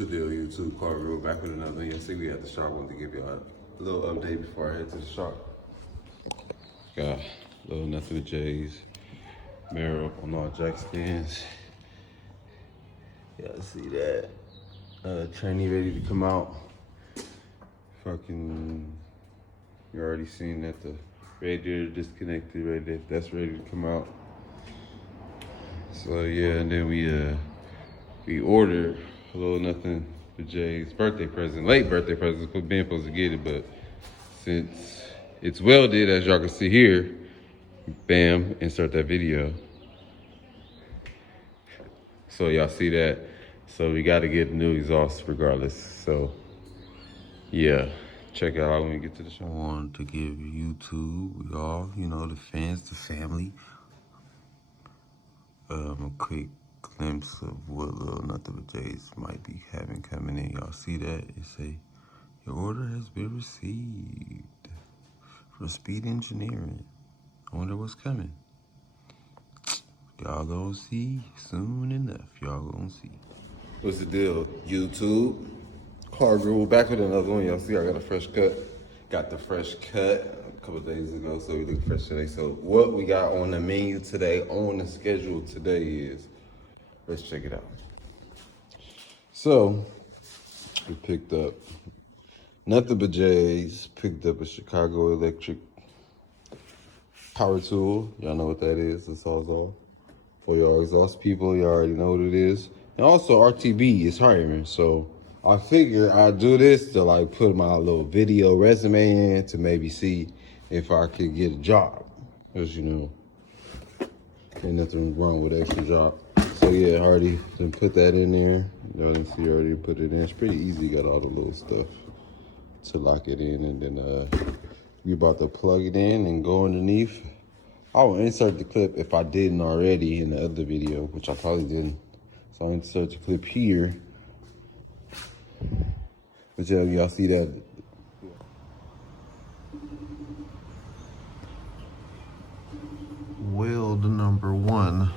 the deal, YouTube? Cargo back with another one. See, we at the shop. Wanted to give y'all a little update before I head to the shop. Got a little nothing but J's. Mirror up on all jack stands. Y'all see that? Trainee ready to come out. Fucking, you already seen that the radiator disconnected right there. That's ready to come out. So yeah, and then we ordered a little nothing for Jay's birthday present, late birthday present, but Ben supposed to get it, but since it's welded, as y'all can see here, bam, insert that video. So y'all see that. So we gotta get new exhaust regardless. So yeah, check it out when we get to the show. I wanted to give YouTube, y'all, you know, the fans, the family, a quick glimpse of what Little Nothing But J's might be having coming in. Y'all see that? It say, your order has been received from Speed Engineering. I wonder what's coming. Y'all gonna see soon enough. Y'all gonna see. What's the deal, YouTube? Car Guru back with another one. Y'all see I got a fresh cut. Got the fresh cut a couple days ago, so we look fresh today. So what we got on the menu today, on the schedule today is, let's check it out. So we picked up Nothing But J's, picked up a Chicago Electric power tool. Y'all know what that is, the Sawzall. For y'all exhaust people, y'all already know what it is. And also RTB is hiring, so I figure I'd do this to like put my little video resume in to maybe see if I could get a job. Cause you know, ain't nothing wrong with extra job. So yeah, I already done put that in there. Y'all can see I already put it in. It's pretty easy, got all the little stuff to lock it in, and then we about to plug it in and go underneath. I will insert the clip if I didn't already in the other video, which I probably didn't. So I'll insert the clip here. But yeah, y'all see that. Weld number 1.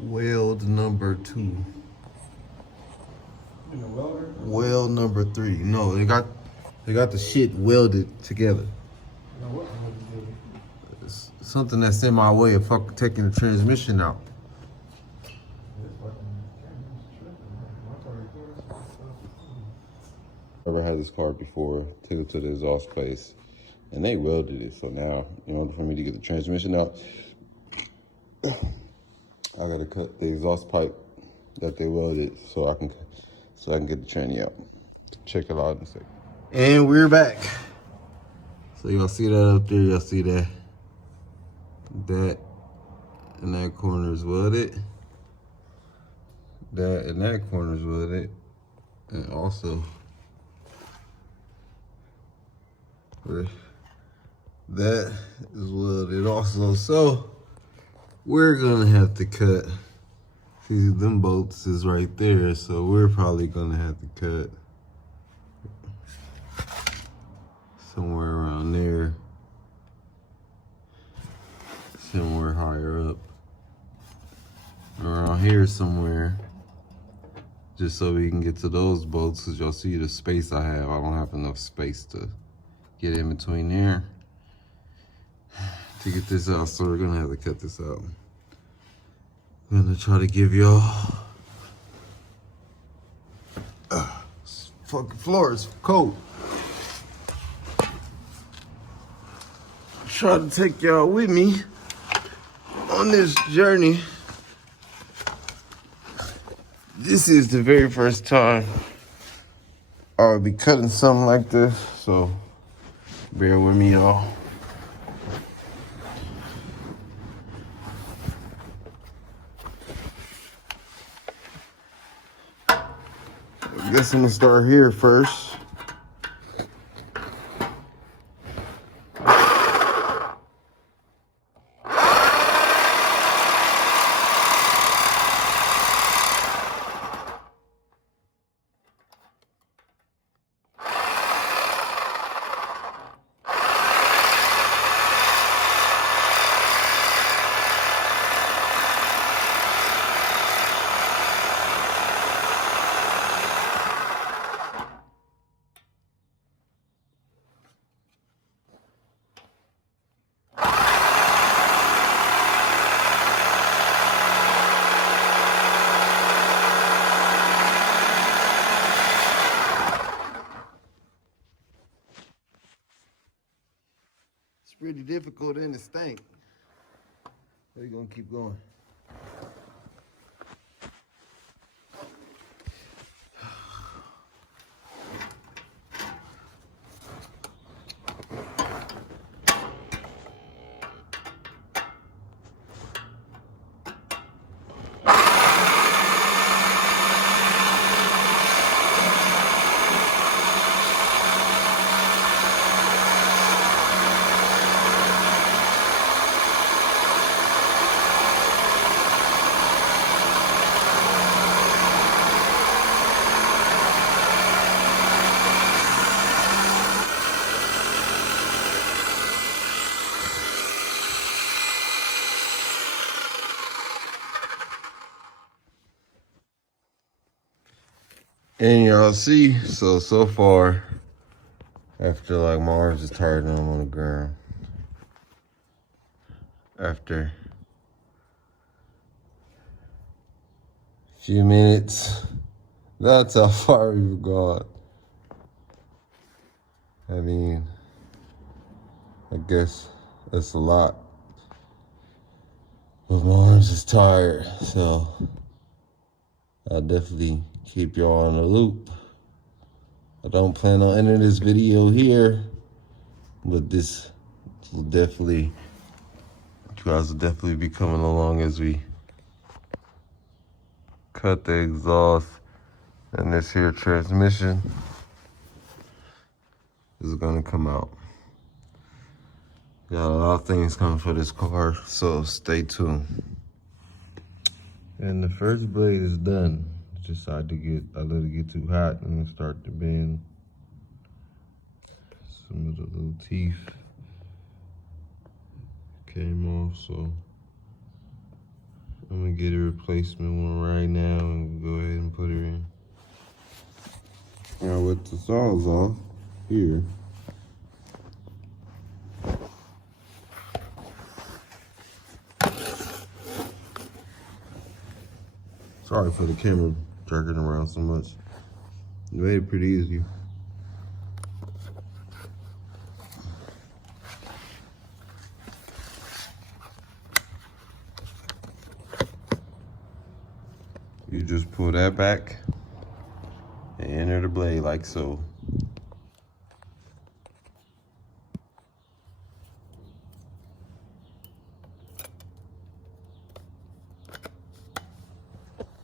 Weld number 2. Weld number 3. No, they got the shit welded together. It's something that's in my way of fucking taking the transmission out. Never had this car before, took it to the exhaust place, and they welded it. So now, in order for me to get the transmission out, I gotta cut the exhaust pipe that they welded so I can get the tranny out. Check it out in a second. And we're back. So y'all see that up there? Y'all see that? That in that corner is welded. That in that corner is welded, and also that is welded also. So we're gonna have to cut. See, them bolts is right there, so we're probably gonna have to cut somewhere around there, somewhere higher up, around here somewhere, just so we can get to those bolts. Cause y'all see the space I have. I don't have enough space to get in between there to get this out, so we're gonna have to cut this out. I'm gonna try to give y'all fucking floor is cold. Try to take y'all with me on this journey. This is the very first time I'll be cutting something like this, so bear with me, y'all. I guess I'm gonna start here first. pretty difficult and it stank. We're gonna keep going. And y'all see, so far, after like my arms is tired and I'm on the ground. After a few minutes, that's how far we've gone. I mean, I guess that's a lot. But my arms is tired, so I'll definitely keep y'all on the loop. I don't plan on ending this video here, but this will definitely, you guys will definitely be coming along as we cut the exhaust, and this here transmission is gonna come out. Got a lot of things coming for this car, so stay tuned. And the first blade is done. Just I let it get too hot and start to bend. Some of the little teeth came off, so I'm gonna get a replacement one right now and go ahead and put it in. Now with the saws off here, sorry for the camera jerking around so much. It made it pretty easy. You just pull that back and enter the blade like so.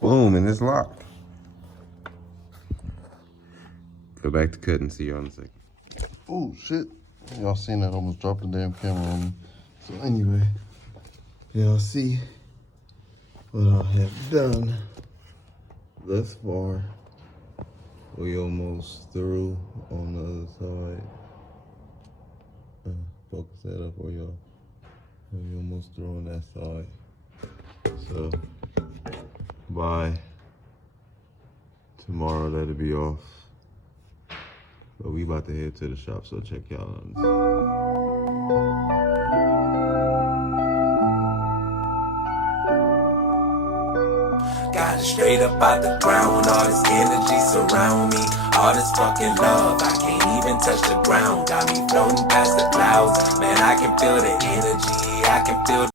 Boom, and it's locked. Go back to cutting, see you in a second. Oh shit, y'all seen that, almost dropped the damn camera on me. So anyway, y'all see what I have done thus far. We almost through on the other side. Focus that up for y'all. We almost through on that side. So by tomorrow that'll be off. But we about to head to the shop, so check y'all out. Got it straight up out the ground, all this energy surround me, all this fucking love, I can't even touch the ground, got me floating past the clouds, man I can feel the energy, I can feel